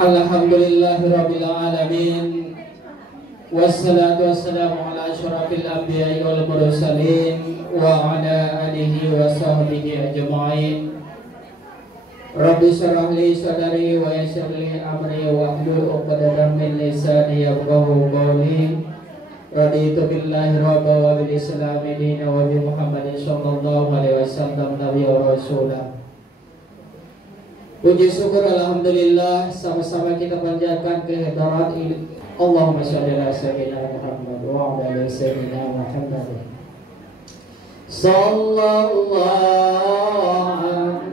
Alhamdulillahirabbil alamin. Wassalatu wassalamu ala asyrafil anbiya'i wal mursalin wa ala alihi wa sahbihi ajma'in. Rabbi shrah li sadri wa yassir li amri wa hlul 'uqdatam min lisani yafqahu qawli. Raditu billahi rabban wa bil islami dinan wa bi Muhammadin sallallahu alaihi wasallam nabiyyan wa rasulah. Puji syukur alhamdulillah, sama-sama kita panjatkan kehadirat Allahumma shalli ala sayyidina Muhammad wa ala ali sayyidina Muhammad. Sallallahu alaihi wasallam.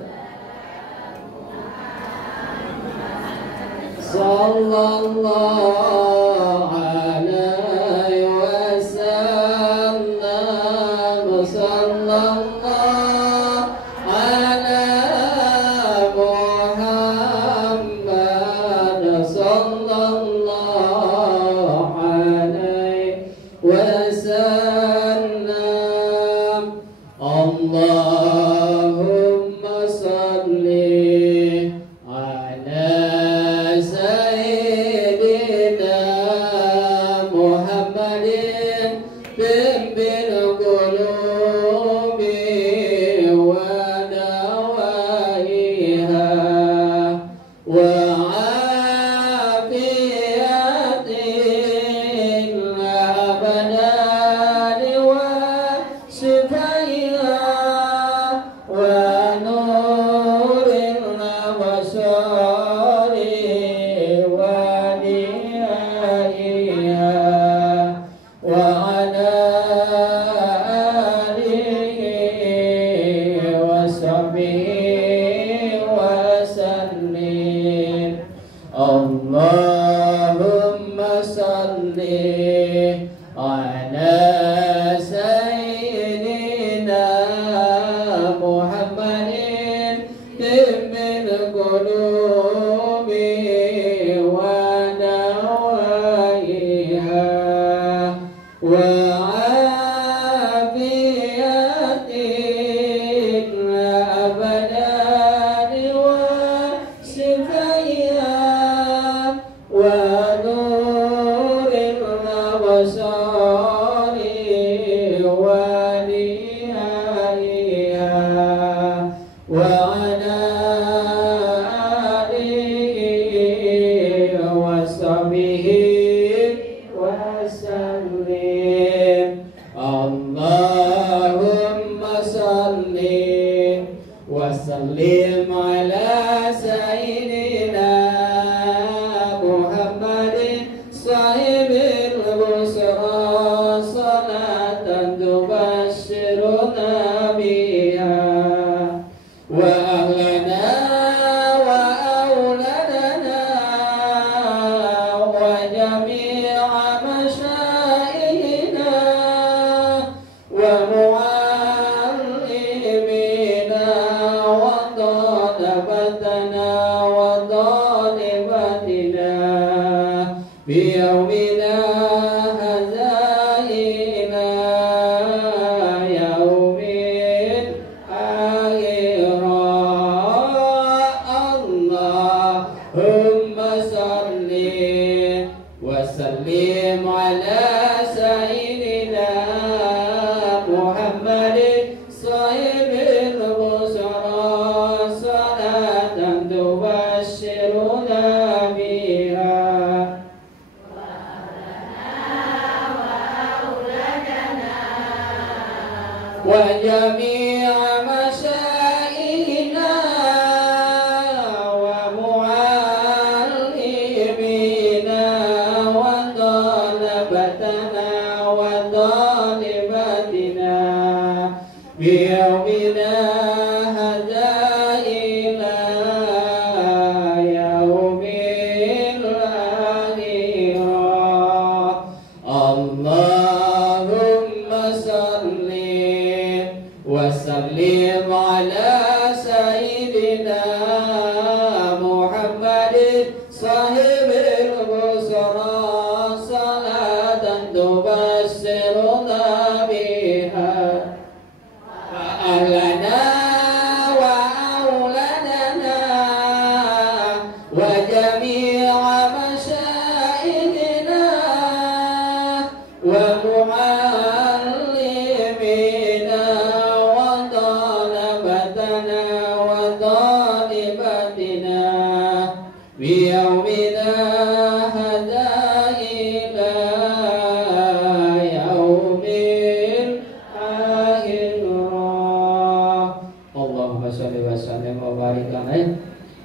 Sallallahu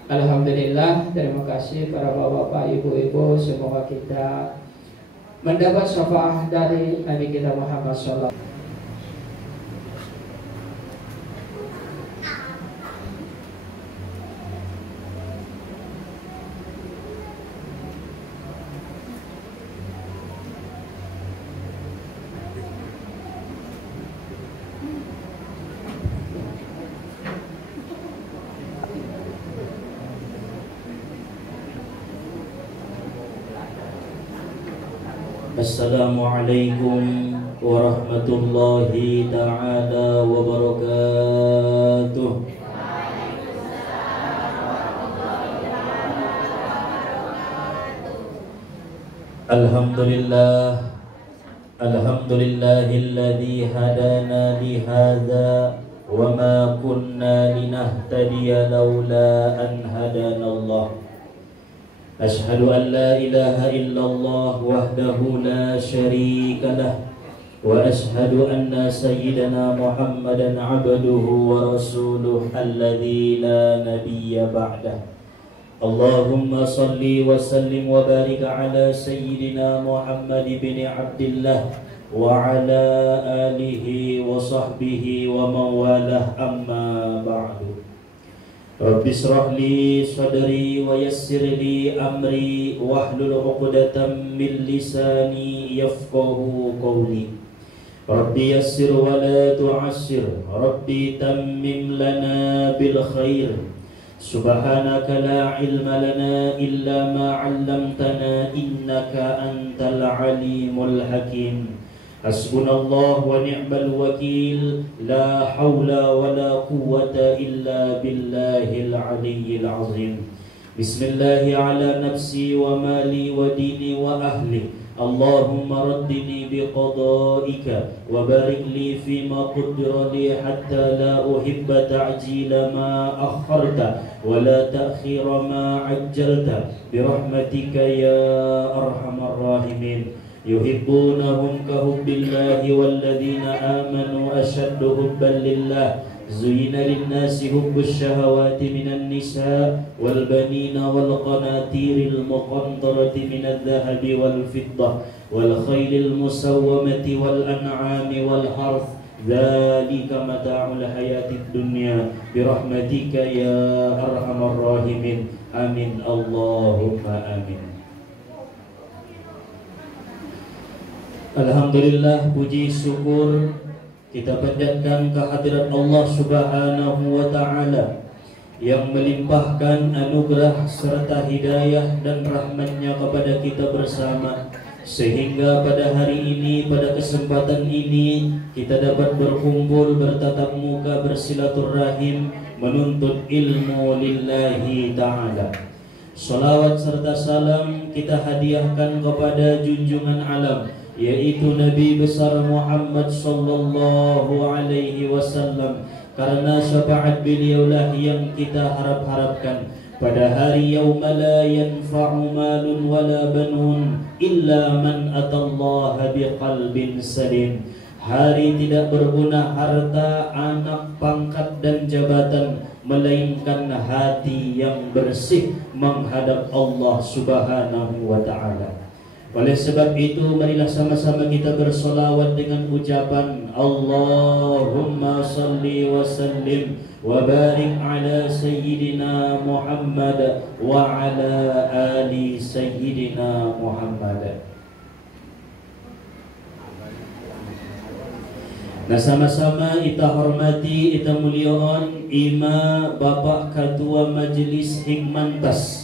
Alhamdulillah, terima kasih para bapak-bapak, ibu-ibu. Semoga kita mendapat syafaat dari Nabi kita Muhammad SAW. Assalamualaikum warahmatullahi ta'ala wabarakatuh. Alhamdulillah, alhamdulillahilladzi hadana lihadza wa ma kunna linahtadiya laula an hadana Allah. Ashhadu an la ilaha illallah wahdahu la syarika lah wa ashhadu anna sayyidana Muhammadan abduhu wa rasuluh alladzi la nabiyya ba'dah. Allahumma salli wa sallim wa barik ala sayyidina Muhammad bin Abdillah wa ala alihi wa sahbihi wa mawalah, amma ba'du. Rabbi shrah li sadri wa yassir li amri wahlul 'uqdatam min lisani yafqahu qawli. Rabbi yassir wa la tu'assir, Rabbi tammim lana bil khair. Subhanaka la ilma lana illa ma 'allamtana innaka antal alimul hakim. Hasbunallah wa ni'mal wakil, la hawla wa la quwwata illa billahil aliyyil azim. Bismillahi ala nafsi wa mali wa dini wa ahli. Allahumma raddini biqada'ika wa barik li fima qaddara li hatta la uhibba ta'jila ma akharta wa la ta'khira ma ajjalta birahmatika ya arhamar rahimin. Yuhibbunahum kahubbillahi walladzina amanu ashaddu hubban lillah. Zuyina linnasi hubbus syahawati minan nisa wal banina wal qanatiril muqantarati minadh dhahabi wal fiddah wal khaylil musawwamati wal an'ami wal harth. Dzalika mata'ul hayatid dunya birahmatika ya arhamar rahimin. Amin Allahumma amin. Alhamdulillah, puji syukur kita panjatkan kehadirat Allah Subhanahu wa ta'ala yang melimpahkan anugerah serta hidayah dan rahmatnya kepada kita bersama, sehingga pada hari ini, pada kesempatan ini, kita dapat berkumpul, bertatap muka, bersilaturahim, menuntut ilmu lillahi ta'ala. Salawat serta salam kita hadiahkan kepada junjungan alam, yaitu Nabi besar Muhammad sallallahu alaihi wasallam, karena syafaat beliaulah yang kita harap-harapkan pada hari yauma la yanfa'u malun wala banun illa man atallaha biqalbin salim. Hari tidak berguna harta, anak, pangkat dan jabatan, melainkan hati yang bersih menghadap Allah Subhanahu wa ta'ala. Oleh sebab itu, marilah sama-sama kita bersolawat dengan ucapan Allahumma salli wa sallim wa barik ala sayyidina Muhammad wa ala ali sayyidina Muhammad. Nah, sama-sama kita hormati, kita muliakan Ima Bapak Ketua Majelis Hikmantas.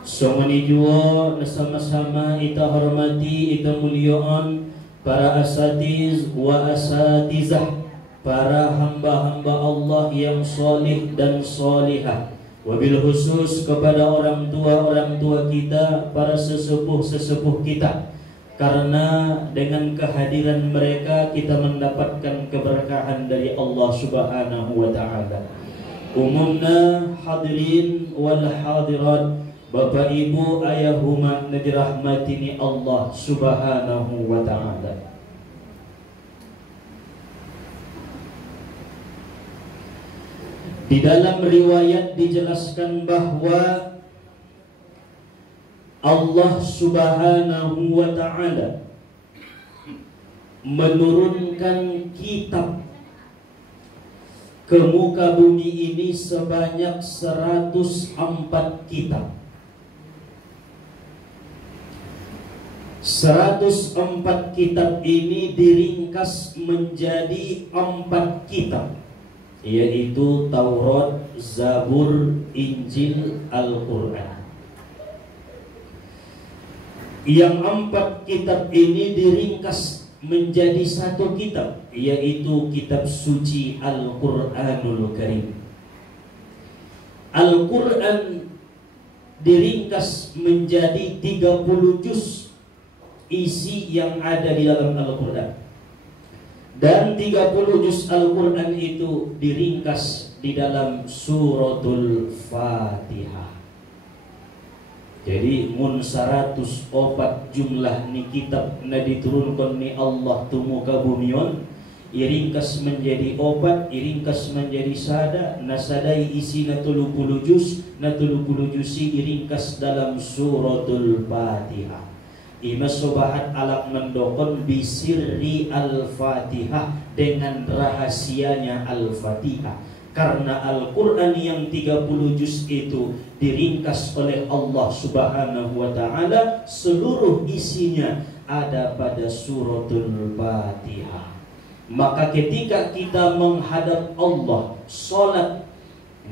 Somani jua sama-sama kita hormati, kita muliakan para asatiz wa asatizah, para hamba-hamba Allah yang solih dan solihah. Wabil khusus kepada orang tua kita, para sesepuh-sesepuh kita, karena dengan kehadiran mereka kita mendapatkan keberkahan dari Allah Subhanahu wa ta'ala. Umumna hadirin wal hadirat, Bapak Ibu ayahuma dirahmatini Allah Subhanahu wa ta'ala. Di dalam riwayat dijelaskan bahwa Allah Subhanahu wa ta'ala menurunkan kitab ke muka bumi ini sebanyak 104 kitab. 104 kitab ini diringkas menjadi 4 kitab, yaitu Taurat, Zabur, Injil, Al-Quran. Yang 4 kitab ini diringkas menjadi 1 kitab, yaitu kitab suci Al-Quranul Karim. Al-Quran diringkas menjadi 30 juz isi yang ada di dalam Al-Quran. Dan 30 juz Al-Quran itu diringkas di dalam suratul Fatihah. Jadi mun 104 jumlah ni kitab na diturunkan ni Allah tu muka bumion, iringkas menjadi 4, iringkas menjadi sada, nasadai isi na 30 juz, na 30 juz iringkas dalam suratul Fatihah. Ima sobahat alak mendokon bisirri al-Fatihah, dengan rahasianya al-Fatihah. Karena Al-Quran yang 30 juz itu diringkas oleh Allah Subhanahu wa ta'ala, seluruh isinya ada pada suratul Fatihah. Maka ketika kita menghadap Allah salat,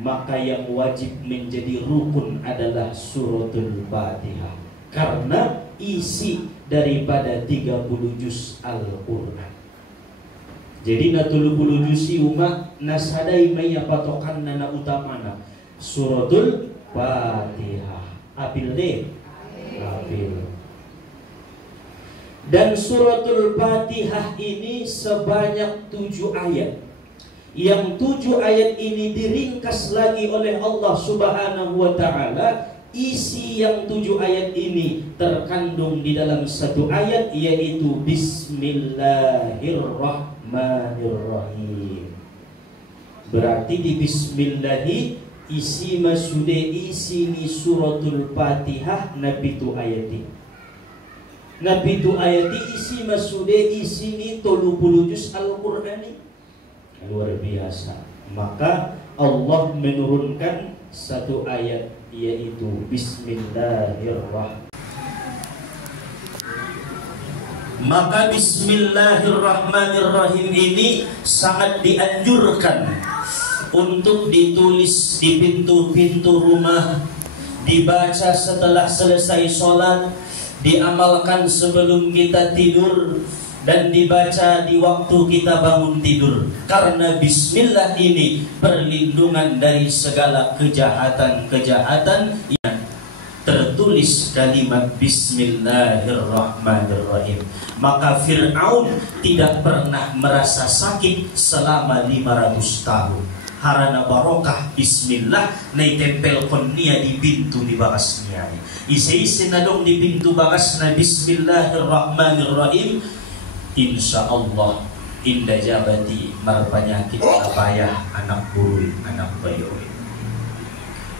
maka yang wajib menjadi rukun adalah suratul Fatihah, karena isi daripada 30 juz Al-Quran. Jadi na 30 juz umat nasadai maya patokan nana utamana suratul Fatihah. Apil deh. Apil. Dan suratul Fatihah ini sebanyak 7 ayat. Yang 7 ayat ini diringkas lagi oleh Allah Subhanahu wa ta'ala. Isi yang 7 ayat ini terkandung di dalam 1 ayat, yaitu Bismillahirrahmanirrahim. Berarti di Bismillahi isi masude isi ni suratul Fatihah nabi tu ayati. Nabi tu ayati isi masude isi ni 30 juz Al-Qur'ani. Luar biasa. Maka Allah menurunkan 1 ayat, yaitu Bismillahirrahmanirrahim. Maka Bismillahirrahmanirrahim ini sangat dianjurkan untuk ditulis di pintu-pintu rumah, dibaca setelah selesai sholat, diamalkan sebelum kita tidur, dan dibaca di waktu kita bangun tidur. Karena Bismillah ini perlindungan dari segala kejahatan-kejahatan yang tertulis kalimat Bismillahirrahmanirrahim. Maka Fir'aun tidak pernah merasa sakit selama 500 tahun. Harana barokah Bismillah nai tempel konnia di pintu di bakasnya. Isi-isi nadong di pintu bakasnya Bismillahirrahmanirrahim. Insya Allah indah jabati marpanyakit apayah anak buru anak bayoy.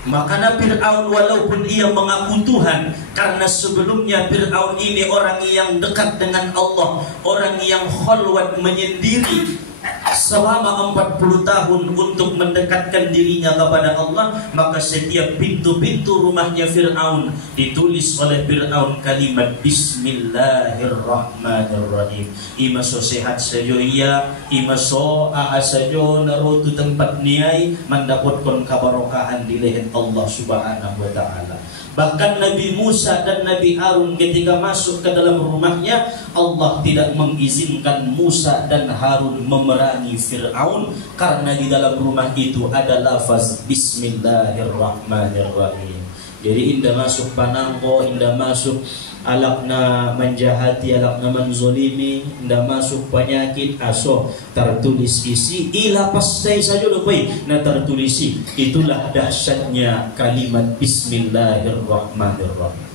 Maka Fir'aun walaupun ia mengaku Tuhan, karena sebelumnya Fir'aun ini orang yang dekat dengan Allah, orang yang khalwat menyendiri selama 40 tahun untuk mendekatkan dirinya kepada Allah. Maka setiap pintu-pintu rumahnya Fir'aun ditulis oleh Fir'aun kalimat Bismillahirrahmanirrahim. Ima so sehat saja ia, ima so aas saja narutu tempat niai, mendapatkan kabarokahan di leher Allah Subhanahu wa ta'ala. Bahkan Nabi Musa dan Nabi Harun ketika masuk ke dalam rumahnya, Allah tidak mengizinkan Musa dan Harun memerangi Fir'aun, karena di dalam rumah itu ada lafaz Bismillahirrahmanirrahim. Jadi indah masuk panangko, indah masuk alakna menjahati, alakna menzolimi, indah masuk penyakit, aso tertulis isi ila pasai saja lupai na tertulisi. Itulah dahsyatnya kalimat Bismillahirrahmanirrahim.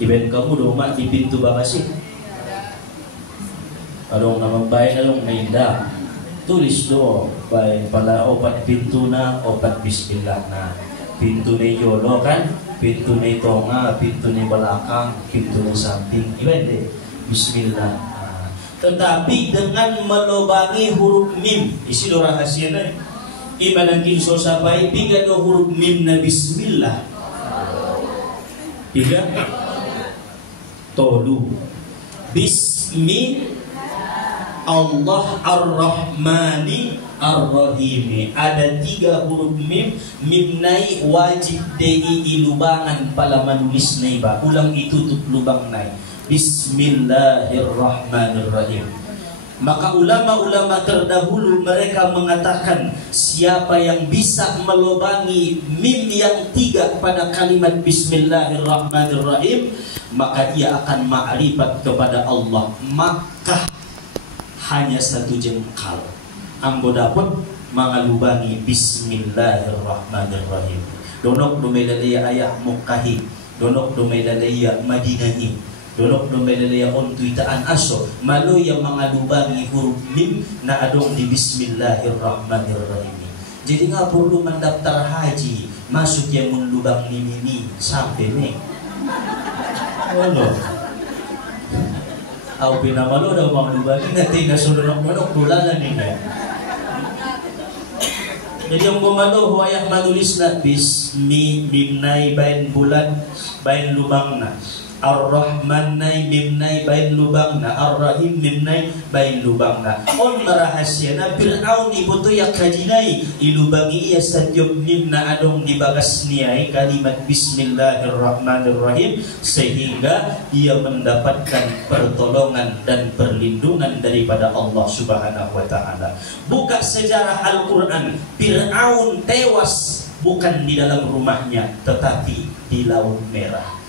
Iben kamu rumah di pintu bagasi, adong nama baik, adong na indah. tulis do baik pala opat pintu na opat bismillah na pintu ni jono kan pintu ni tonga pintu ni belakang pintu ni samping ibadah bismillah. Tetapi dengan melobangi huruf mim isi do rahasia na ibadah kinso sabai tiga do huruf mim na bismillah tiga tolu bismi Allah Ar-Rahmani Ar-Rahimi. Ada 3 huruf mim. Mim nai wajib dei ilubangan pala manulis nai ba. Ulang itutup lubang nai. Bismillahirrahmanirrahim. Maka ulama-ulama terdahulu mereka mengatakan siapa yang bisa melubangi mim yang 3 pada kalimat Bismillahirrahmanirrahim, maka ia akan ma'rifat kepada Allah. Maka hanya 1 jengkal ambo dapat mengalubangi Bismillahirrahmanirrahim. Donok dumedalaya ayah Mukkahi, donok dumedalaya Madinahi, donok dumedalaya ontuitaan aso malu yang mengalubangi huruf mim na adong di Bismillahirrahmanirrahim. Jadi nggak perlu mendaftar haji masuk yang menlubang mimi sampai nih. Au pinamalo daw manglubagi na tiga sulunok-lunok dulalan ninyo. Jadi ang gumalo huwayah manulis na bismi bimnay bain bulan bain lubang na Ar-Rahman nay mimnay bain lubang na Ar-Rahim mimnay bain lubang na. On marahasya na Fir'aun ibuto yak kajinay ilubangi iya sadyog mim na adong dibagas niyay kalimat Bismillahirrahmanirrahim sehingga ia mendapatkan pertolongan dan perlindungan daripada Allah Subhanahu wa taala. Buka sejarah Al-Qur'an, Fir'aun tewas bukan di dalam rumahnya tetapi di Laut Merah.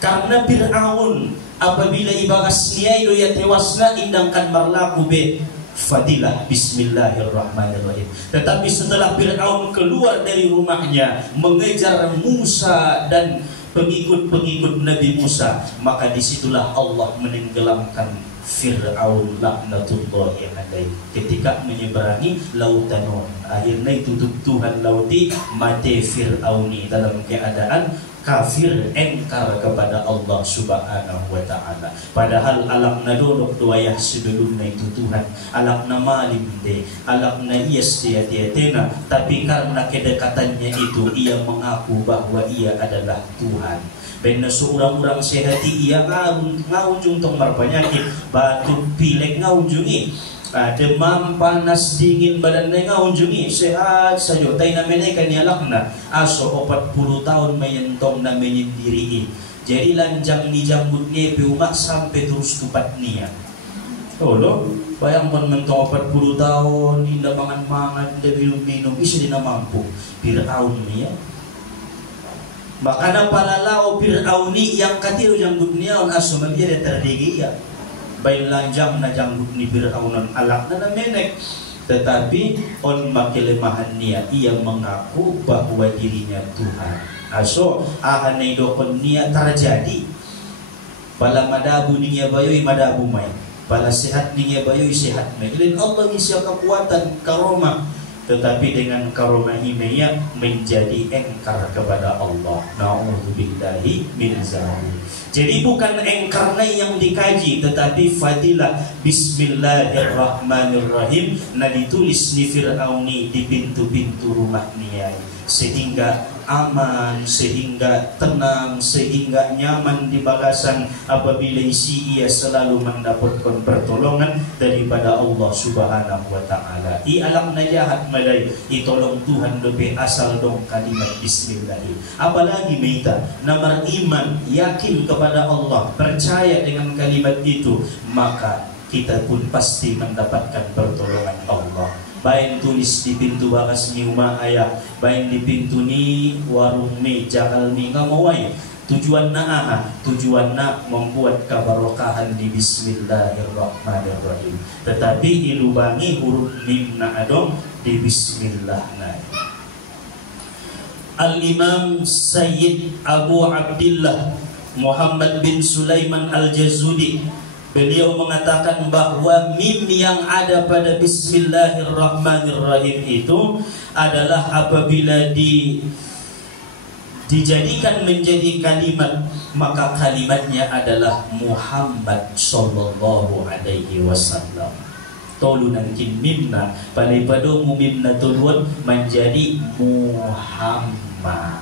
Karena Fir'aun apabila ibagas niya ya tewasna indangkan marlaku be fadilah Bismillahirrahmanirrahim. Tetapi setelah Fir'aun keluar dari rumahnya mengejar Musa dan pengikut-pengikut Nabi Musa, maka disitulah Allah menenggelamkan Fir'aun laknatullahi alaihi ketika menyeberangi lautan Nun. Akhirnya tutup Tuhan lauti mati Fir'auni dalam keadaan kafir engkar kepada Allah Subhanahu wa taala. Padahal alak na donok duayah sebelum na itu Tuhan, alak na malim de, alak na iyas dia tena, tapi karena kedekatannya itu ia mengaku bahwa ia adalah Tuhan. Bena seorang-orang sehati ia ngaujung tong marpanyakit, batuk pilek ngaujungi. Demam panas dingin badan na ngaunjungi sehat saja tay na menay kanyalak na aso 40 tahun mayentong na menyendiri. Jadi lanjang ni jambut niya piumak sampai terus tupat niya. Lo bayang pun mentong 40 tahun inda mangan-mangan inda minum-minum bisa din na mampu Fir'aun niya. Maka na palalao Fir'auni yang katiro jambut niya on aso mabiyada terdigi ya. Bain lanjang na janggut ni Fir'aunan alak na menek, tetapi on makelemahan niya ia mengaku bahwa dirinya Tuhan. Aso ahanay dokon niya terjadi pala madabu niya bayoy madabu may, pala sehat niya bayoy sehat may. Ilin Allah isya kekuatan karoma, tetapi dengan karoma imenya menjadi engkar kepada Allah. Na'udzubillahi min zalik. Jadi bukan engkarna yang dikaji, tetapi fadilah Bismillahirrahmanirrahim na ditulis ni Fir'auni di pintu-pintu rumah niya, sehingga aman, sehingga tenang, sehingga nyaman di bagasan apabila isi ia selalu mendapatkan pertolongan daripada Allah Subhanahu wa taala. I alam na jahat malay itolong Tuhan lebih asal dong kalimat bismillah. Apalagi kita na beriman, yakin kepada Allah, percaya dengan kalimat itu, maka kita pun pasti mendapatkan pertolongan Allah. Baik tulis di pintu bagas ni rumah ayah, baik di pintu ni warung ni jakal ni ngamawai. Tujuan na tujuan na membuat keberkahan di Bismillahirrahmanirrahim. Tetapi ilubangi huruf mim na adong di Bismillah na. Al-Imam Sayyid Abu Abdillah Muhammad bin Sulaiman Al-Jazuli Beliau mengatakan bahwa mim yang ada pada Bismillahirrahmanirrahim itu adalah apabila dijadikan menjadi kalimat, maka kalimatnya adalah Muhammad sallallahu alaihi wasallam. Tolu nangkin mimna pada mimna tuluan menjadi Muhammad.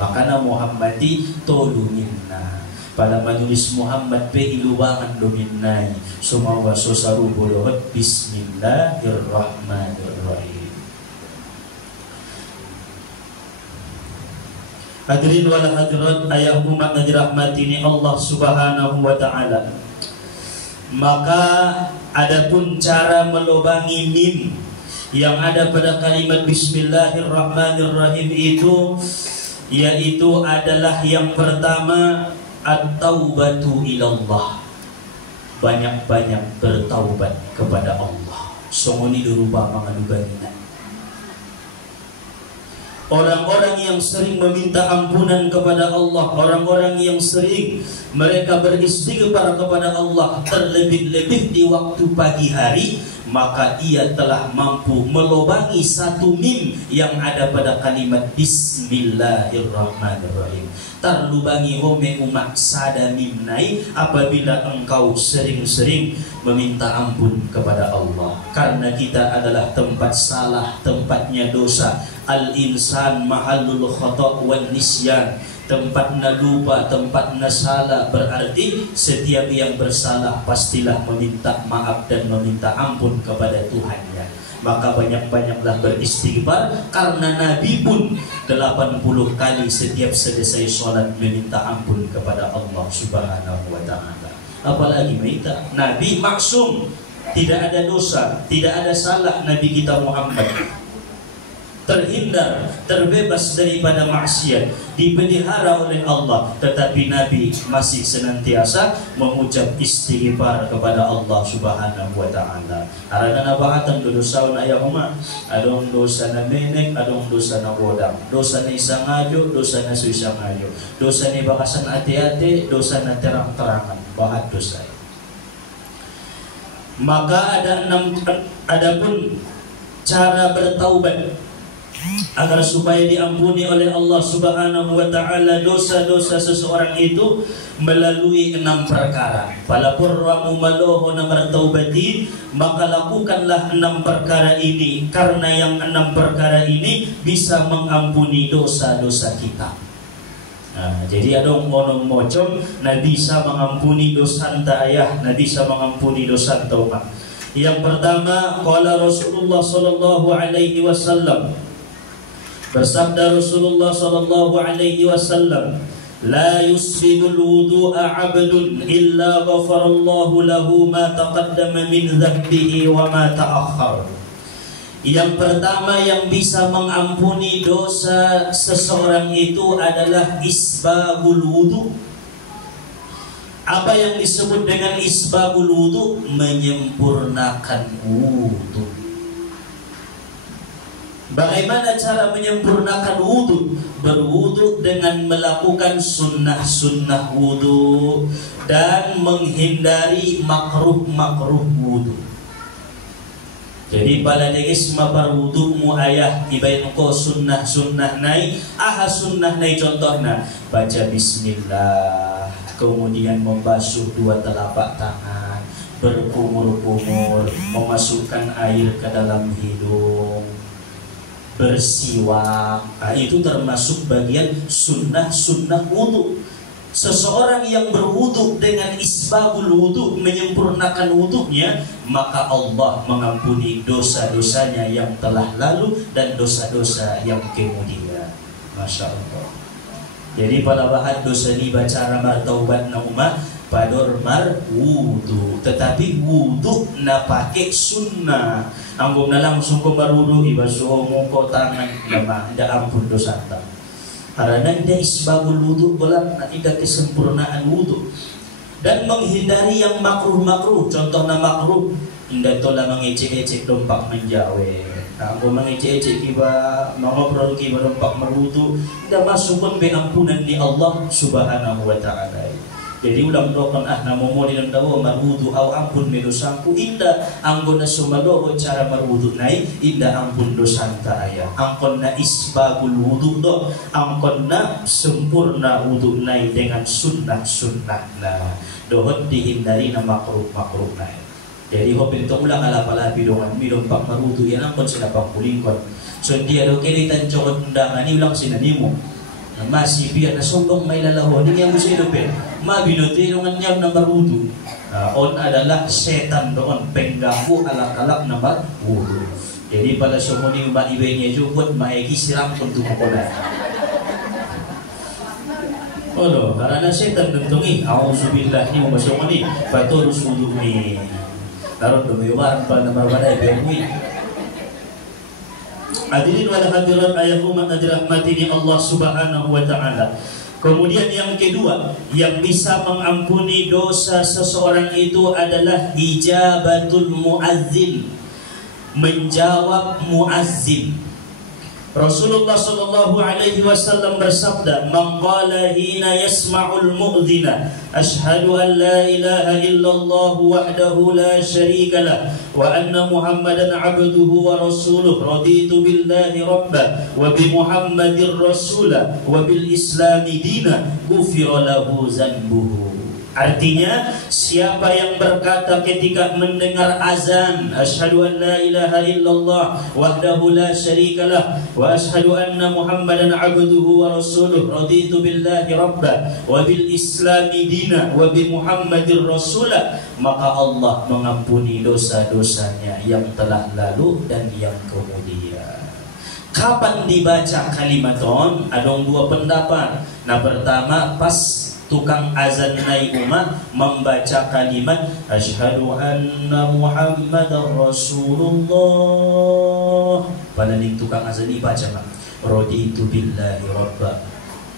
Makana Muhammadi tolu mimna. Pada manulis Muhammad pe ilubangan dominai sumawa sosaru bolohat Bismillahirrahmanirrahim. Hadirin wal hadirat ayah umat yang dirahmati Allah Subhanahu wa taala. Maka adapun cara melubangi mim yang ada pada kalimat Bismillahirrahmanirrahim itu, yaitu adalah yang pertama at-taubatu ilallah, banyak-banyak bertaubat kepada Allah. Songoni dirubah mangaduganinan. Orang-orang yang sering meminta ampunan kepada Allah, orang-orang yang sering mereka beristighfar kepada Allah, terlebih-lebih di waktu pagi hari, maka ia telah mampu melubangi satu mim yang ada pada kalimat Bismillahirrahmanirrahim. Terlubangi home umat sada mimnai apabila engkau sering-sering meminta ampun kepada Allah. Karena kita adalah tempat salah, tempatnya dosa. Al-insan mahallul khata' wan nisyan. Tempatnya lupa, tempatnya salah, berarti setiap yang bersalah pastilah meminta maaf dan meminta ampun kepada Tuhannya. Maka banyak-banyaklah beristighfar, karena Nabi pun 80 kali setiap selesai sholat meminta ampun kepada Allah Subhanahu wa ta'ala. Apalagi kita Nabi maksum, tidak ada dosa, tidak ada salah. Nabi kita Muhammad terhindar, terbebas daripada maksiat, dipelihara oleh Allah, tetapi Nabi masih senantiasa mengucap istighfar kepada Allah Subhanahu wa ta'ala. Arana nabahatan dosa na ayahuma, adong dosa na menek, adong dosa na bodang, dosa na isang ayo, dosa na isang ayo, dosa na bakasan ati-ati, dosa na terang-terangan, bahat dosa. Maka ada pun cara bertaubat agar supaya diampuni oleh Allah Subhanahu wa ta'ala dosa-dosa seseorang itu melalui 6 perkara. Palapun ramu maloho na bertaubati, maka lakukanlah 6 perkara ini, karena yang 6 perkara ini bisa mengampuni dosa-dosa kita. Nah, jadi adong onong mocom na bisa mengampuni dosa ayah, na bisa mengampuni dosa taubat. Yang pertama, qala Rasulullah sallallahu alaihi wasallam, bersabda Rasulullah sallallahu alaihi wasallam, la yusbidul wudu'a 'abdun illa ghafarallahu lahu ma taqaddama min dhanbihi wa ma ta'akhkhar. Yang pertama yang bisa mengampuni dosa seseorang itu adalah isbagul wudu. Apa yang disebut dengan isbagul wudu? Menyempurnakan wudu. Bagaimana cara menyempurnakan wudu? Berwudu dengan melakukan sunnah-sunnah wudu dan menghindari makruh-makruh wudu. Jadi pada degis mapar wudu mu ayah ibain ko sunnah-sunnah nai, aha sunnah nai contohnya baca bismillah, kemudian membasuh 2 telapak tangan, berkumur-kumur, memasukkan air ke dalam hidung, bersiwak. Nah, itu termasuk bagian sunnah-sunnah wudu. Seseorang yang berwudu dengan isbagul wudu, menyempurnakan wudunya, maka Allah mengampuni dosa-dosanya yang telah lalu dan dosa-dosa yang kemudian. Masya Allah. Jadi pada bahan dosa ini baca ramar taubat nauma pador mar wudu, tetapi wudu na pakai sunnah. Ambung na langsung ko barudu ibasuh muko tangan lama tidak ampun dosa ta. Karena dia isbagul wudu bola tidak kesempurnaan wudu. Dan menghindari yang makruh-makruh. Contohnya makruh, indah tola mengecek-ecek dompak menjawe. Aku mengecek-ecek kiba mengobrol kiba dompak merwudu, tidak masuk pun be ampunan di Allah Subhanahu wa ta'ala. Jadi ulang dokan namomo di dawo marudu au ampun me dosaku inda anggona sumado cara marudu nai inda ampun dosanta aya angkonna isbagul wudu do angkonna sempurna wudu nai dengan sunnah nah dohot dihindari na makruh nai. Jadi hopin to ulang ala pala bidongan midong pak marudu yan angkon sila pangkulingkon so dia do kiritan cokot undangan ni ulang sinanimo masih biar na sombong may lalaho din yang gusto ilupin mabinote yung anyam na marudu on adalah setan doon penggafu alak-alak na marudu. Jadi pada sumuni maibennya jukut maeki siram untuk makola oh karena setan tentungi auzubillah ni masumuni faturus wudu ni karot dumiwan pa na marwanay benwi. Hadirin wal hadirat ayat umat dirahmati ni Allah Subhanahu wa taala. Kemudian yang kedua yang bisa mengampuni dosa seseorang itu adalah ijabatul muazzin, menjawab muazzin. Rasulullah sallallahu alaihi wasallam bersabda, "Man qala hina yasma'ul mu'dhina asyhadu an la ilaha illallah wahdahu la syarika lah wa anna Muhammadan 'abduhu wa rasuluh raditu billahi rabba wa bi Muhammadir rasula wa bil islami dina ghufira lahu zanbuhu." Artinya siapa yang berkata ketika mendengar azan asyhadu an la ilaha illallah wahdahu la syarikalah wa asyhadu anna Muhammadan 'abduhu wa rasuluh raditu billahi rabba wa bil islami dina wa bi Muhammadir rasula, maka Allah mengampuni dosa-dosanya yang telah lalu dan yang kemudian. Kapan dibaca kalimaton? Ada dua pendapat. Nah, pertama pas tukang azan nai umat membaca kalimat asyhadu anna Muhammadar Rasulullah. Pada ning tukang azan ini baca mak raditu billahi rabba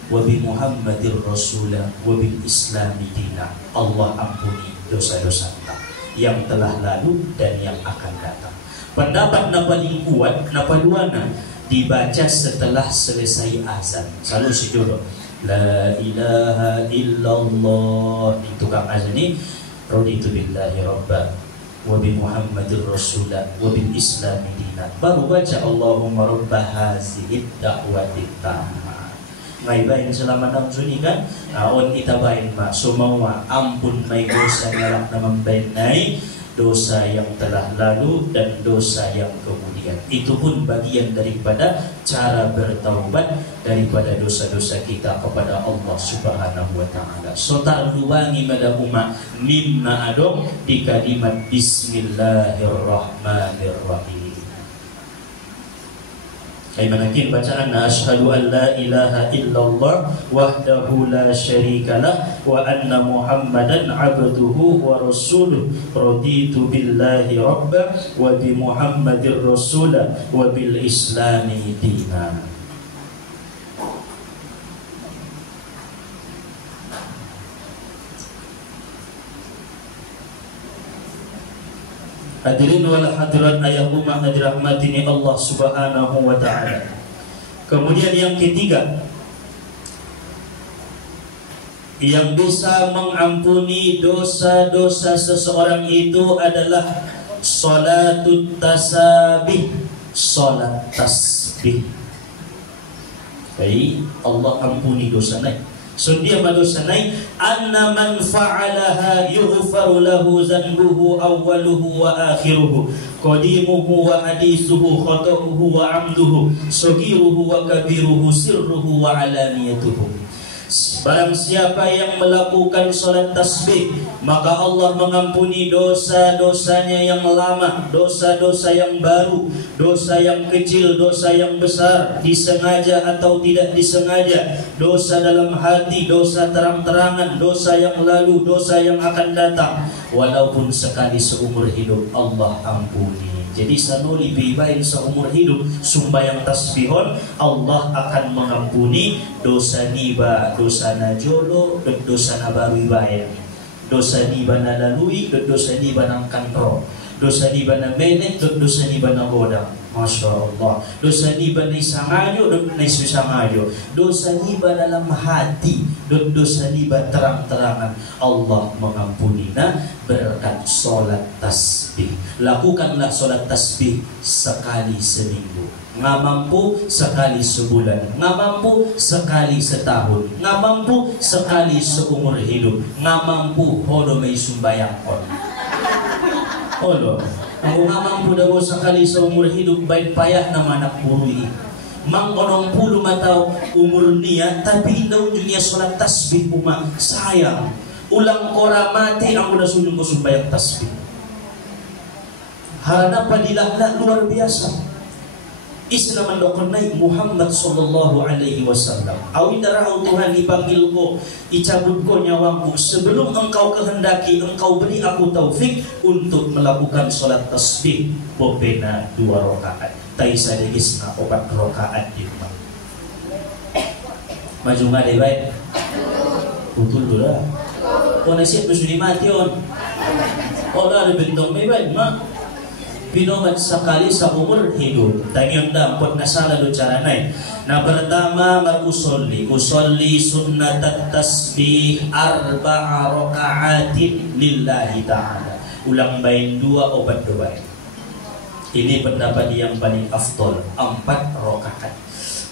wa bi Muhammadir rasula wa bil islami dina. Allah ampuni dosa-dosa yang telah lalu dan yang akan datang. Pendapat na paling kuat na paduana dibaca setelah selesai azan. Selalu sejodoh la ilaha illallah di tukang azan ini raditu billahi rabba wa bi Muhammadir rasula wa bil islami dina, baru baca Allahumma rabba hazihi da'wati tammah. Ngai bain selama dalam sunni kan on kita bain mak semua ampun mai dosa ngalak namang bain nai dosa yang telah lalu dan dosa yang kemudian. Itu pun bagian daripada cara bertaubat daripada dosa-dosa kita kepada Allah Subhanahu wa taala. So tak lubangi pada umat mimma adong di kalimat bismillahirrahmanirrahim. Ay manakin bacaan na asyhadu an la ilaha illallah wahdahu la syarikalah wa anna Muhammadan 'abduhu wa rasuluh raditu billahi rabba wa bi Muhammadir rasula wa bil islami dina. Hadirin wal hadirat ayat umat dirahmati Allah Subhanahu wa taala. Kemudian yang ketiga yang bisa mengampuni dosa-dosa seseorang itu adalah salatut tasbih, salat tasbih. Baik, Allah ampuni dosa naik. So dia madosanay anna man fa'alaha yughfaru lahu zanbuhu awwaluhu wa akhiruhu qadimuhu wa hadithuhu khata'uhu wa amduhu sagiruhu wa kabiruhu sirruhu wa alaniyatuhu. Barang siapa yang melakukan salat tasbih, maka Allah mengampuni dosa-dosanya yang lama, dosa-dosa yang baru, dosa yang kecil, dosa yang besar, disengaja atau tidak disengaja, dosa dalam hati, dosa terang-terangan, dosa yang lalu, dosa yang akan datang. Walaupun sekali seumur hidup Allah ampuni. Jadi sanuli bibain seumur hidup sumbayang tasbihon, Allah akan mengampuni dosa niba, dosa najolo, dosa nabawi bayang, dosa niba nalalui, dosa niba nang kanro, dosa di bana menet, dosa di bana godang. Masya Allah. Dosa di bana isangayo, dosa isangayo. Dosa di bana dalam hati, dosa di bana terang-terangan. Allah mengampuninya berkat solat tasbih. Lakukanlah solat tasbih sekali seminggu. Nggak mampu sekali sebulan, nggak mampu sekali setahun, nggak mampu sekali seumur hidup, nggak mampu hodo may sumbayang on. Hodo, ang nggak mampu daw sekali seumur hidup baik payah nama anak buru mang 80 mataw umur niya tapi daw dunia sholat tasbih umang sayang ulang kora mati ang udah sunung ko sumbayang tasbih. Harana padilahla luar biasa. Islam mendokonai Muhammad sallallahu alaihi wasallam. Awi darah Tuhan dipanggil ko, icabut ko nyawaku sebelum engkau kehendaki, engkau beri aku taufik untuk melakukan sholat tasbih bopena 2 rakaat. Taisa degisna 4 rakaat di rumah. Maju ngade baik. Betul dulu. Kau nasib bersudah mati on. Olah ada bentong may baik mak. Pinomat sekali seumur hidup. Tangyong dampot na sa lalo caranay. Na pertama mag-usolli. Usolli sunnat tasbih 4 rakaatin lillahi ta'ala. Ulang bain 2 o badubay. Ini pendapat yang paling afdol. 4 rakaat.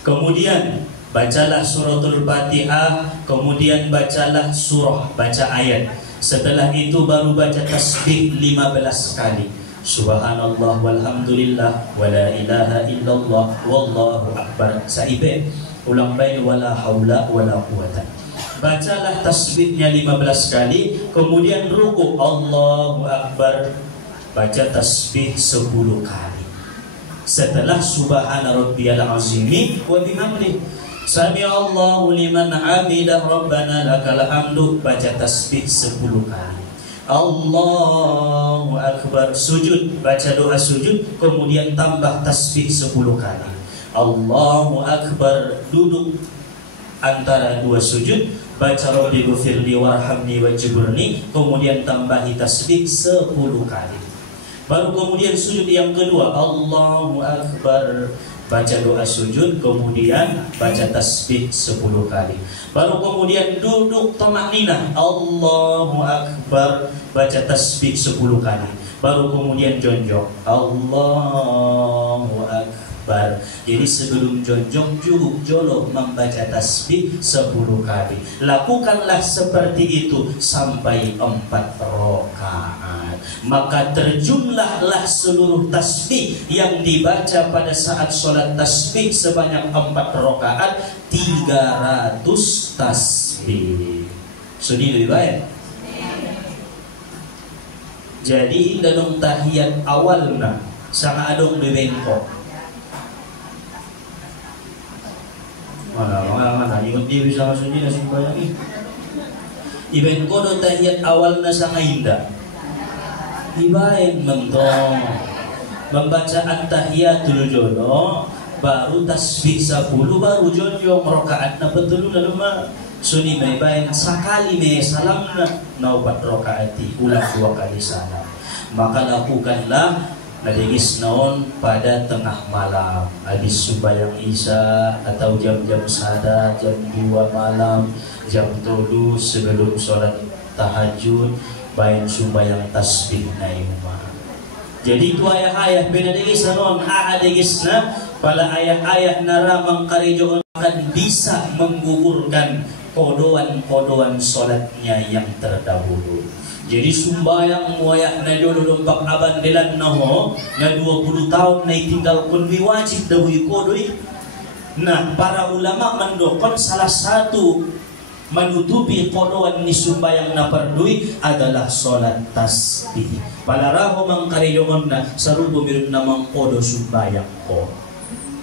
Kemudian bacalah suratul Fatihah. Kemudian bacalah surah, baca ayat. Setelah itu baru baca tasbih 15 kali. Subhanallah walhamdulillah wala ilaha illallah wallahu akbar. Saibe ulang bain wala haula wala quwata. Bacalah tasbihnya 15 kali, kemudian ruku Allahu akbar, baca tasbih 10 kali. Setelah subhana rabbiyal azimi wa bihamdi sami Allahu liman hamidah rabbana lakal hamdu, baca tasbih 10 kali. Allahu akbar, sujud, baca doa sujud, kemudian tambah tasbih 10 kali. Allahu akbar, duduk antara 2 sujud, baca Rabbi ghfirli warhamni wajburni, kemudian tambahi tasbih 10 kali. Baru kemudian sujud yang kedua, Allahu akbar, baca doa sujud, kemudian baca tasbih 10 kali. Baru kemudian duduk tamakninah, Allahu akbar, baca tasbih 10 kali. Baru kemudian jonjok, Allahu akbar. Jadi sebelum jonjok cukup jolok membaca tasbih 10 kali. Lakukanlah seperti itu sampai 4 rakaat. Maka terjumlahlah seluruh tasbih yang dibaca pada saat sholat tasbih sebanyak 4 rakaat, 300 tasbih. Sudah lebih baik. Jadi dalam tahiyat awalna sama adong bebengkok. Mana ingat dia bisa maksudnya nasi banyak ini. Ibengkok do tahiyat awalna sama indah. Ibain mentong membaca at-tahiyatul jono, baru tasbih 10, baru jonjong rakaatna betul lalu mah suni may bain sakali may salam na 4 rakaati, ulang 2 kali salam. Maka lakukanlah nadegis naon pada tengah malam, habis sembahyang isya atau jam-jam sada, jam 2 malam, jam 3 sebelum sholat tahajud, bain sembahyang tasbih na imah. Jadi itu ayah-ayah beda degis naon aadegis na pala ayah-ayah naramang karijoon akan bisa menggugurkan kodoan-kodoan sholatnya yang terdahulu. Jadi sumbayang muayah na dulu lumpak abandelan na ho na 20 tahun na itinggal kun wajib dawi kodoi. Nah, para ulama mendokon salah satu menutupi kodoan ni sumbayang na pardui adalah sholat tasbih. Palaraho mang karijongon na sarubo mirip namang kodo sumbayang ko.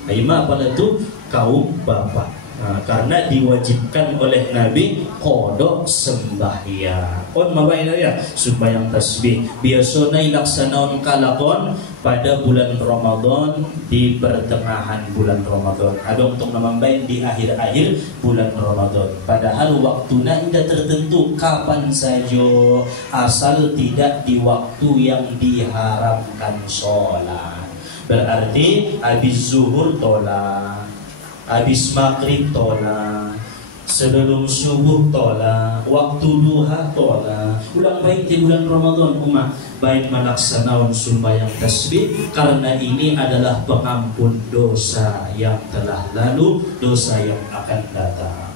Ay pala tu kaum bapak. Nah, karena diwajibkan oleh Nabi kodok sembahyang. On mabaina ya sembahyang tasbih. Biasanya laksanaon kalakon pada bulan Ramadan di pertengahan bulan Ramadan. Ada untuk namambain di akhir-akhir bulan Ramadan. Padahal waktunya tidak tertentu kapan saja, asal tidak di waktu yang diharamkan sholat. Berarti habis zuhur tolak, habis maghrib tolak, sebelum subuh tolak, waktu duha tolak. Ulang baik di bulan Ramadan umat, baik melaksanakan sembahyang tasbih, karena ini adalah pengampun dosa yang telah lalu, dosa yang akan datang.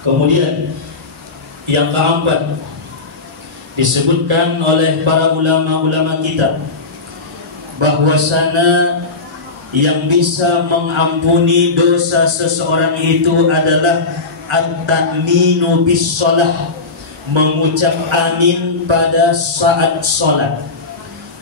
Kemudian yang keempat disebutkan oleh para ulama-ulama kita bahwasana yang bisa mengampuni dosa seseorang itu adalah at-ta'minu bis shalah, mengucap amin pada saat salat.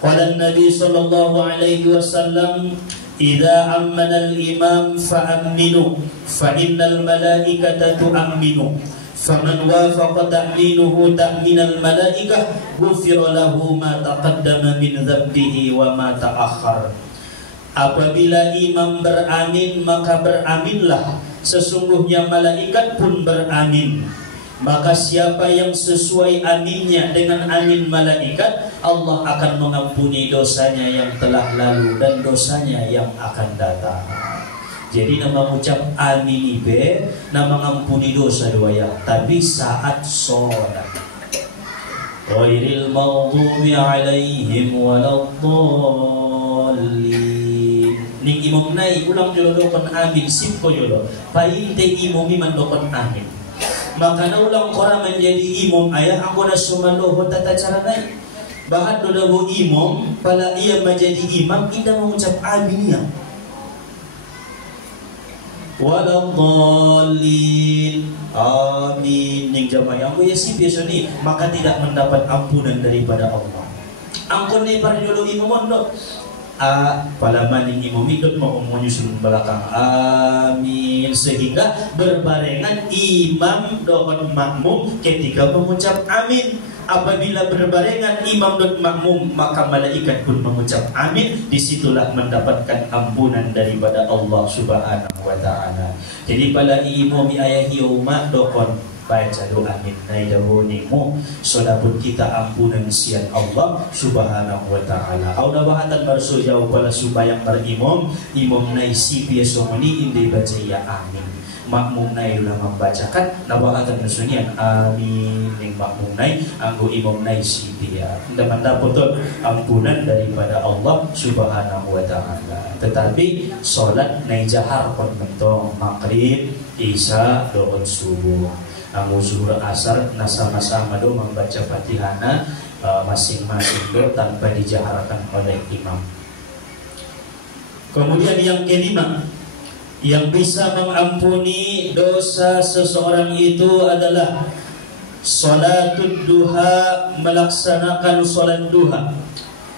Qala Nabi sallallahu alaihi wasallam, "Idza ammana al-imam fa'aminu, fa innal malaikata tu'minu." Faman wafaqa ta'minuhu ta'minal malaikah ghufira lahu ma taqaddama min dzambihi wa ma ta'akhkhar. Apabila imam beramin maka beraminlah, sesungguhnya malaikat pun beramin. Maka siapa yang sesuai aminnya dengan amin malaikat, Allah akan mengampuni dosanya yang telah lalu dan dosanya yang akan datang. Jadi nama ucap amin ibe, nama ngampuni dosa dua ya, tapi saat sholat. Ghairil maghdubi alaihim waladdallin. Ning imam nai ulang jolo dokon amin sip ko jolo. Painte imam iman dokon amin. Maka na ulang kora menjadi imam ayah aku na sumaloho tata cara nai. Bahat dodawo imam pala ia menjadi imam indah mengucap amin ya. Waladdallin, amin. Yang jamaah yang ya sih biasa nih, maka tidak mendapat ampunan daripada Allah. Angkon nih para jodoh imam dok. Palaman yang imam itu mau menyusun belakang amin, sehingga berbarengan imam dan makmum ketika mengucap amin. Apabila berbarengan imam dan makmum, maka malaikat pun mengucap amin. Disitulah mendapatkan ampunan daripada Allah Subhanahu wa ta'ala. Jadi pada imam ayahi umat dokon baca doa amin naidahunimu, sodapun kita ampunan sian Allah Subhanahu wa ta'ala. Auna bahatan barso jauh pala subayang berimam, imam naisi biasa meni inde baca ya amin. Makmum nai ulah membacakan nabahatan nasunyian amin yang makmum nai anggo imam nai si dia mendapat ampunan daripada Allah Subhanahu wa ta'ala. Tetapi solat nai jahar pun mentong maghrib, isya, doon subuh, anggo zuhur asar na sama-sama do membaca Fatihana masing-masing do tanpa dijaharkan oleh imam. Kemudian yang kelima yang bisa mengampuni dosa seseorang itu adalah salatul duha, melaksanakan salat duha.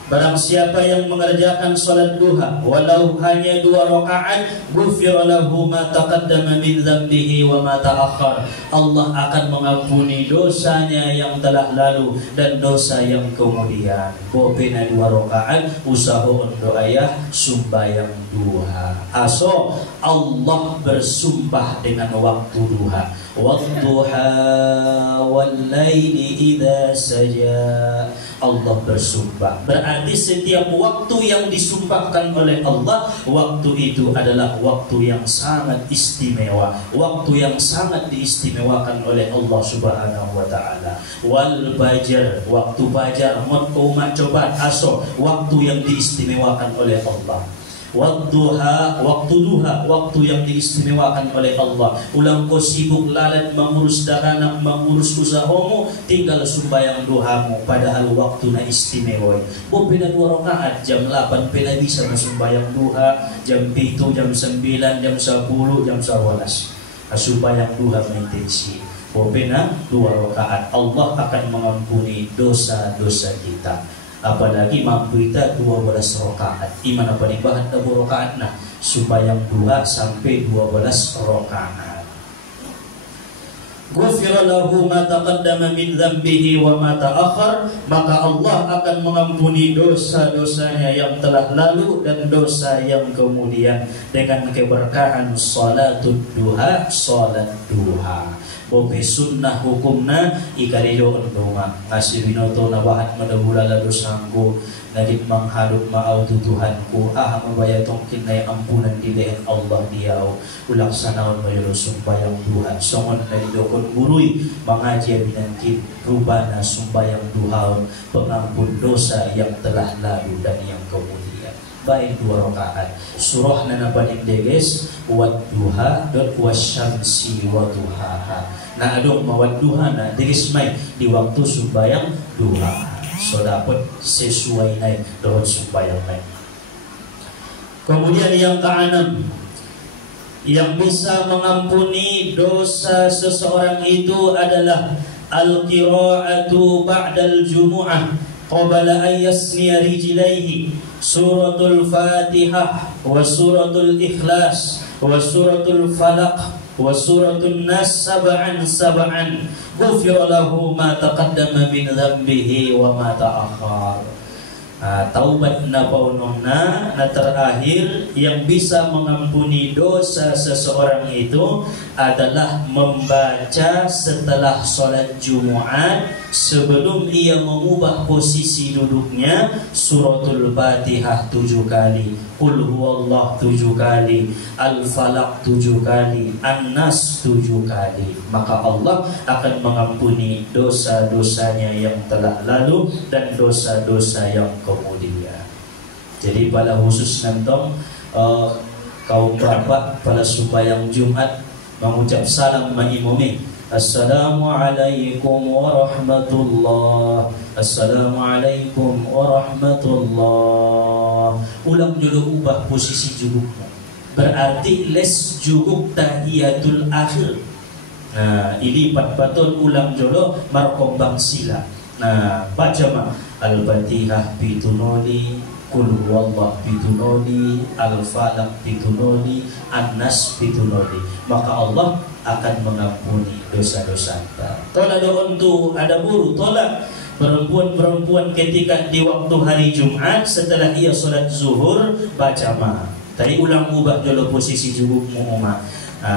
Barang siapa yang mengerjakan salat duha walau hanya 2 rakaat, ghufira lahu ma taqaddama min dzambihi wa ma ta'akhkhar. Allah akan mengampuni dosanya yang telah lalu dan dosa yang kemudian. Bobena 2 rakaat usaha untuk ayah sumbayang duha. Aso Allah bersumpah dengan waktu duha. Wadduha wal laili idza saja. Allah bersumpah. Berarti setiap waktu yang disumpahkan oleh Allah, waktu itu adalah waktu yang sangat istimewa, waktu yang sangat diistimewakan oleh Allah Subhanahu wa ta'ala. Wal fajar, waktu fajar, mod umat coba aso, waktu yang diistimewakan oleh Allah. Wadduha, waktu duha, waktu yang diistimewakan oleh Allah. Ulang kau sibuk lalat mengurus daranak, mengurus usahamu, tinggal sumbayang duhamu, padahal waktu na istimewa. Beda 2 rakaat, jam 8 pela bisa sumbayang duha, jam 7, jam 9, jam 10, jam 11. Sumbayang duha mengintensi. Beda 2 rakaat, Allah akan mengampuni dosa-dosa kita. apalagi mampu kita 12 rakaat. Iman apa nih bahan 2 rakaat nah supaya 2 sampai 12 rakaat. Ghufira lahu ma taqaddama min dhanbihi wa ma ta'akhkhar, maka Allah akan mengampuni dosa-dosanya yang telah lalu dan dosa yang kemudian dengan keberkahan salatul duha, salat duha. Bobe sunnah hukumna ikariyo undunga ngasih binoto na bahat madabulala dosangku nagit manghaluk maaw tutuhanku membayar tongkin na ampunan dileen Allah diyaw ulaksanaon mayro sumbayang duha songon na didokon burui mangajia binangkit rubana sumbayang duhaon pengampun dosa yang telah lalu dan yang kemudian. Baik 2 rakaat surah na napaning deges wadduha dot wasyamsi waduhaha. Nah adong mawadduha na deges may di waktu sumbayang duha so dapat sesuai naik dengan sumbayang naik. Kemudian yang keenam yang bisa mengampuni dosa seseorang itu adalah al-qira'atu ba'dal jumu'ah qabla an yasniya rijlaihi suratul Fatihah wa suratul Ikhlas wa suratul Falaq wa suratul Nas sab'an ghufira lahu ma taqaddama min dhanbihi wa ma ta'akhkhar. Taubat na paunongna na terakhir yang bisa mengampuni dosa seseorang itu adalah membaca setelah sholat Jumat sebelum ia mengubah posisi duduknya suratul Fatihah 7 kali, Qul huwallah 7 kali, Al-Falaq 7 kali, An-Nas 7 kali. Maka Allah akan mengampuni dosa-dosanya yang telah lalu dan dosa-dosa yang kemudian. Jadi pada khusus nantong kaum bapak pada sembahyang Jumat mengucap salam ma'imumi Assalamualaikum warahmatullah, Assalamualaikum warahmatullah. Ulang dulu ubah posisi jugukmu, berarti les juguk tahiyatul akhir. Nah ini 4 baton ulang dulu markombang sila. Nah baca mah Al-Fatihah bitunoli, Qul huwallah bitunoli, Al-Falaq bitunoli, An-Nas bitunoli. Maka Allah akan mengampuni dosa-dosa kita. Tolak doon tu ada buru tolak perempuan-perempuan ketika di waktu hari Jumat setelah ia sholat zuhur baca ma. Tadi ulang ubah dulu posisi jugukmu ma.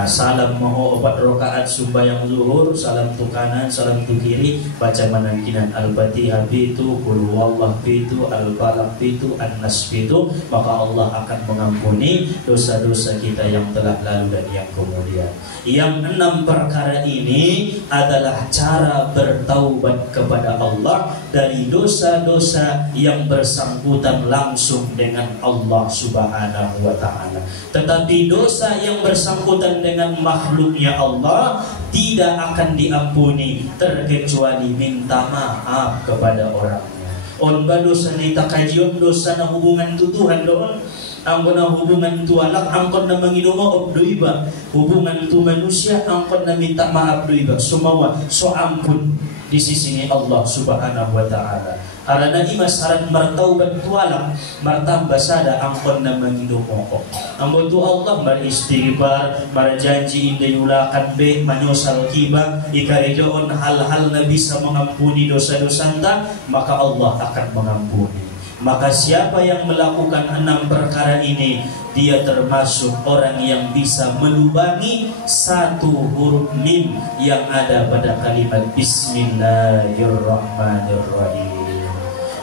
Salam maho 4 rakaat sembahyang zuhur, salam tu kanan, salam tu kiri, baca manangkinan Al-Fatihah itu, Qul huwallah itu, Al-Falaq itu, An-Nas itu, maka Allah akan mengampuni dosa-dosa kita yang telah lalu dan yang kemudian. Yang 6 perkara ini adalah cara bertaubat kepada Allah dari dosa-dosa yang bersangkutan langsung dengan Allah Subhanahu wa ta'ala. Tetapi dosa yang bersangkutan dengan makhluknya Allah tidak akan diampuni terkecuali minta maaf kepada orangnya. On ba dosa ni takajion dosa na hubungan tutuhan doon. Angkon na hubungan tu alak, angkon na manginumo of doiba. Hubungan tu manusia, angkon na minta maaf doiba. Sumawa, so ampun di sisi Allah Subhanahu wa ta'ala. Karena imas haran martaubat tualang martamba sada angkon na manginumo ko. Angkon tu Allah maristighfar, marjanji inday ulakan be manyosal kiba, ikaridoon hal-hal na bisa mengampuni dosa-dosa anda, maka Allah akan mengampuni. Maka siapa yang melakukan 6 perkara ini, dia termasuk orang yang bisa melubangi 1 huruf mim yang ada pada kalimat Bismillahirrahmanirrahim.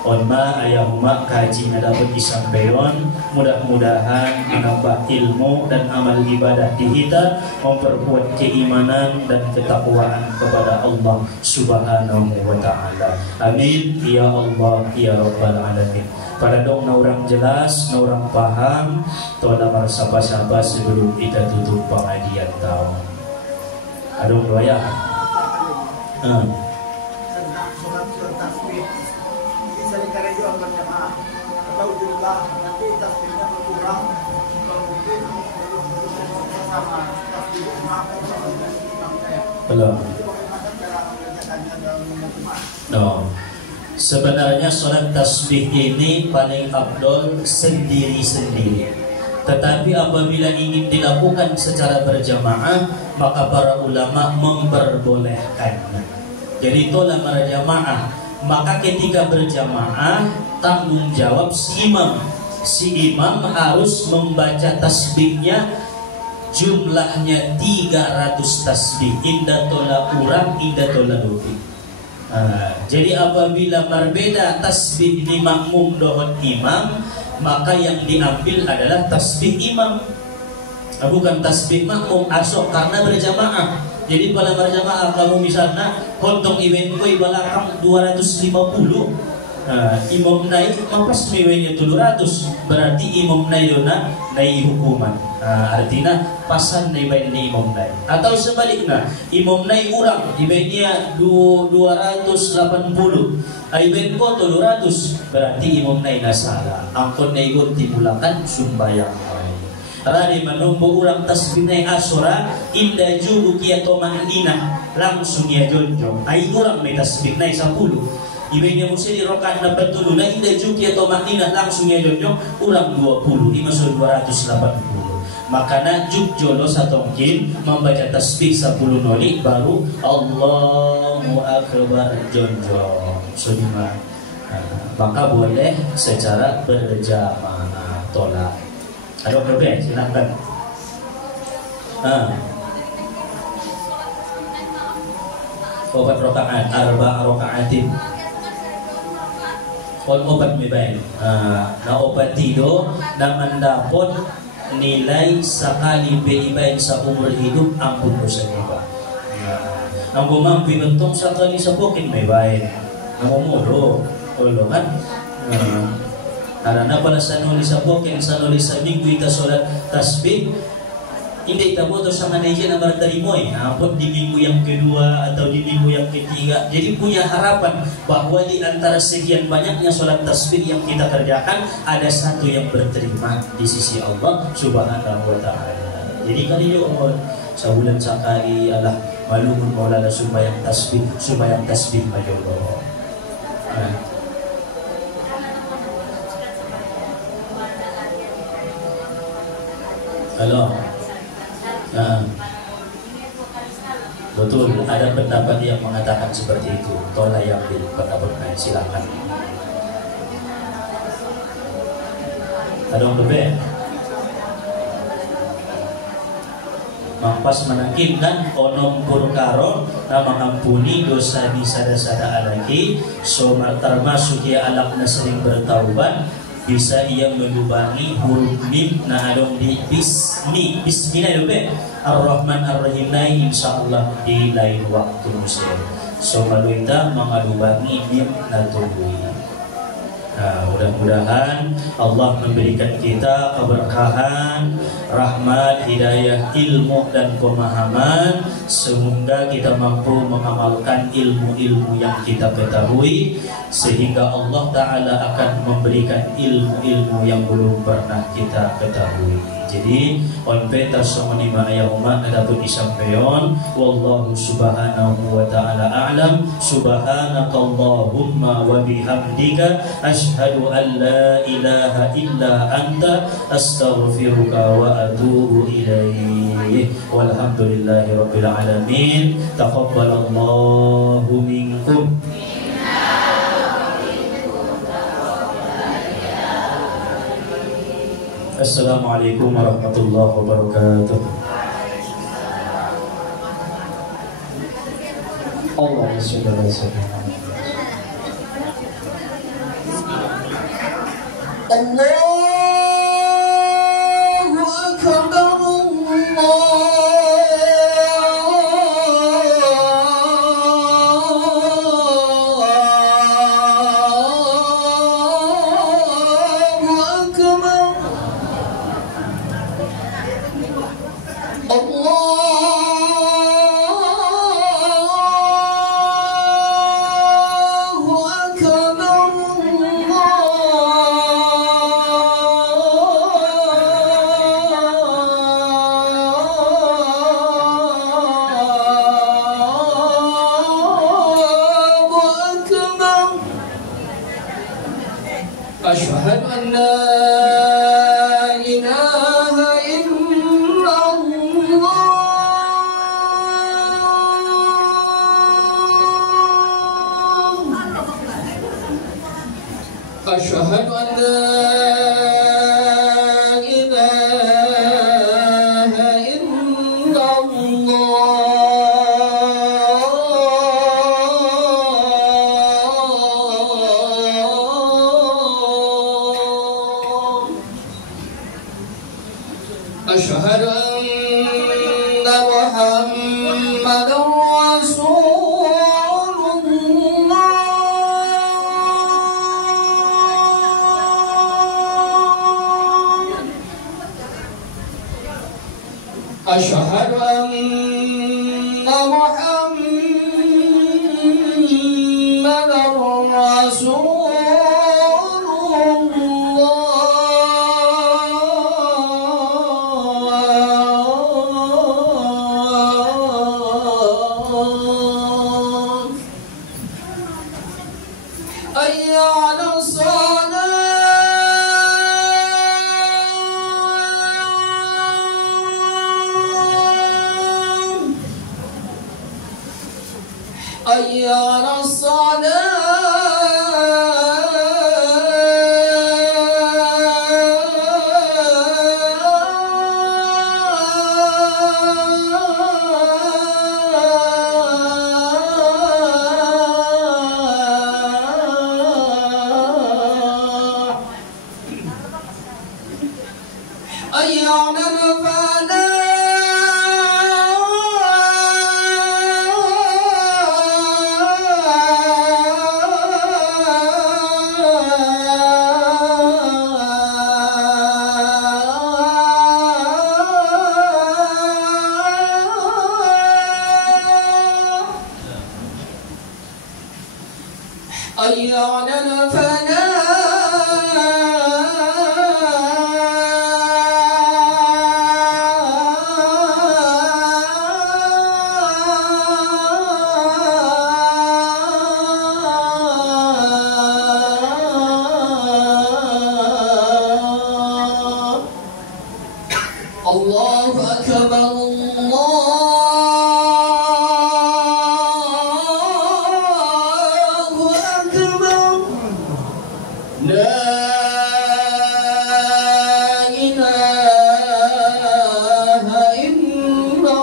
Onma ayahuma kaji na dapat disampaikan, mudah-mudahan menambah ilmu dan amal ibadah di kita, memperkuat keimanan dan ketakwaan kepada Allah Subhanahu wa ta'ala. Amin ya Allah ya Rabbal alamin. Pada dong na orang jelas, na orang paham, tola marsapa-sapa sebelum kita tutup pengajian tahun. Adong doya. Belum. No. Sebenarnya sholat tasbih ini paling afdol sendiri-sendiri. Tetapi apabila ingin dilakukan secara berjamaah, maka para ulama memperbolehkan. Jadi itulah berjamaah. Maka ketika berjamaah, tanggung jawab si imam. Si imam harus membaca tasbihnya, jumlahnya 300 tasbih. Indah tola urang, indah tola dobi. Jadi apabila berbeda tasbih di makmum dohon imam, maka yang diambil adalah tasbih imam, bukan tasbih makmum. Asok karena berjamaah. Jadi pada berjamaah kamu misalnya hontong event koi balakang 250, imam naik mampas mewenya 700, berarti imam naik dona naik hukuman. Artinya pasan naik ni imam naik. Atau sebaliknya, imam naik urang eventnya 280, event ko 200, berarti imam naik salah. Angkon naik timulakan sumbayang. Rani menumpu urang tasbih naik asura indah jubu kia tomandina langsung ya jonjong. Ai urang may tasbih naik 10. Ibenya mesti di rokaat na betul na indah jubu kia tomandina langsung ya jonjong urang 20. Ima so 280. Makanya juk jolo satongkin membaca tasbih 10 noli baru Allahu Akbar jonjong. So maka boleh secara berjamaah tolak. Ada berbeda, silakan. Obat rokaat, arba rokaatin. Obat mibain. Nah obat tido dan mendapat nilai sekali beribain seumur hidup ampun dosa kita. Namun mampu bentuk sekali sepokin mibain. Namun mulu, kan? Karena pada sanoli sapokin, sanoli saminggu kita sholat tasbih, hindi kita boto sa manajer na berterimoy. Ampun di minggu yang kedua atau di minggu yang ketiga. Jadi punya harapan bahwa di antara sekian banyaknya sholat tasbih yang kita kerjakan, ada satu yang berterima di sisi Allah Subhanahu wa Ta'ala. Jadi kali ini sebulan sekali Allah malumun maulana subayang tasbih majodoh. Halo, betul ada pendapat yang mengatakan seperti itu. Tolak yang pendapat silakan. Ada yang lebih? Mampas menangkipkan onom purkaro na mengampuni dosa di sada-sada alaki. So termasuk ya alakna sering bertaubat. Bisa ia melubangi huruf mim na adong di bismillah dobe ar-rahman ar-rahim na insyaallah di lain waktu musir. So maluita mengalubangi mim na tubuh. Mudah-mudahan Allah memberikan kita keberkahan, rahmat, hidayah, ilmu dan pemahaman, sehingga kita mampu mengamalkan ilmu-ilmu yang kita ketahui, sehingga Allah Ta'ala akan memberikan ilmu-ilmu yang belum pernah kita ketahui. Jadi on peta somonima ayahuma adapun disampaikan wallahu subhanahu wa ta'ala a'lam. Subhanakallahumma wa bihamdika asyhadu an la ilaha illa anta astaghfiruka wa atubu ilaih. Walhamdulillahi rabbil alamin. Taqabbalallahu minkum. Assalamualaikum warahmatullahi wabarakatuh. Allahumma sholli ala sayyidina Muhammad. أشهد أن لا إله إلا الله أشهد أن لا إله إلا الله أشهد أن محمدا رسول الله أشهد أن محمدا رسول الله حي على الصلاة حي على الصلاة حي على الفلاح حي على الفلاح الله أكبر الله أكبر لا إله إلا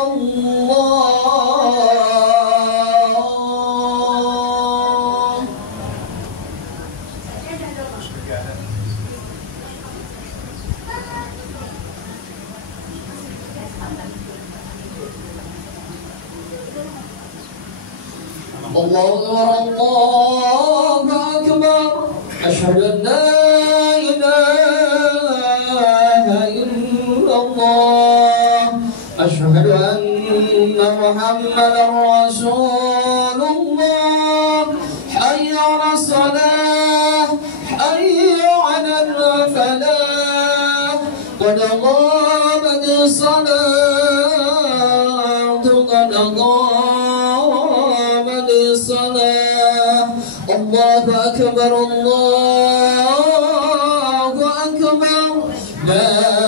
الله الله أكبر أشهد أن لا إله إلا الله أشهد أن محمدا رسول الله حي على الصلاة حي على الفلاح قد قامت الصلاة قد قامت الصلاة الله أكبر الله أكبر لا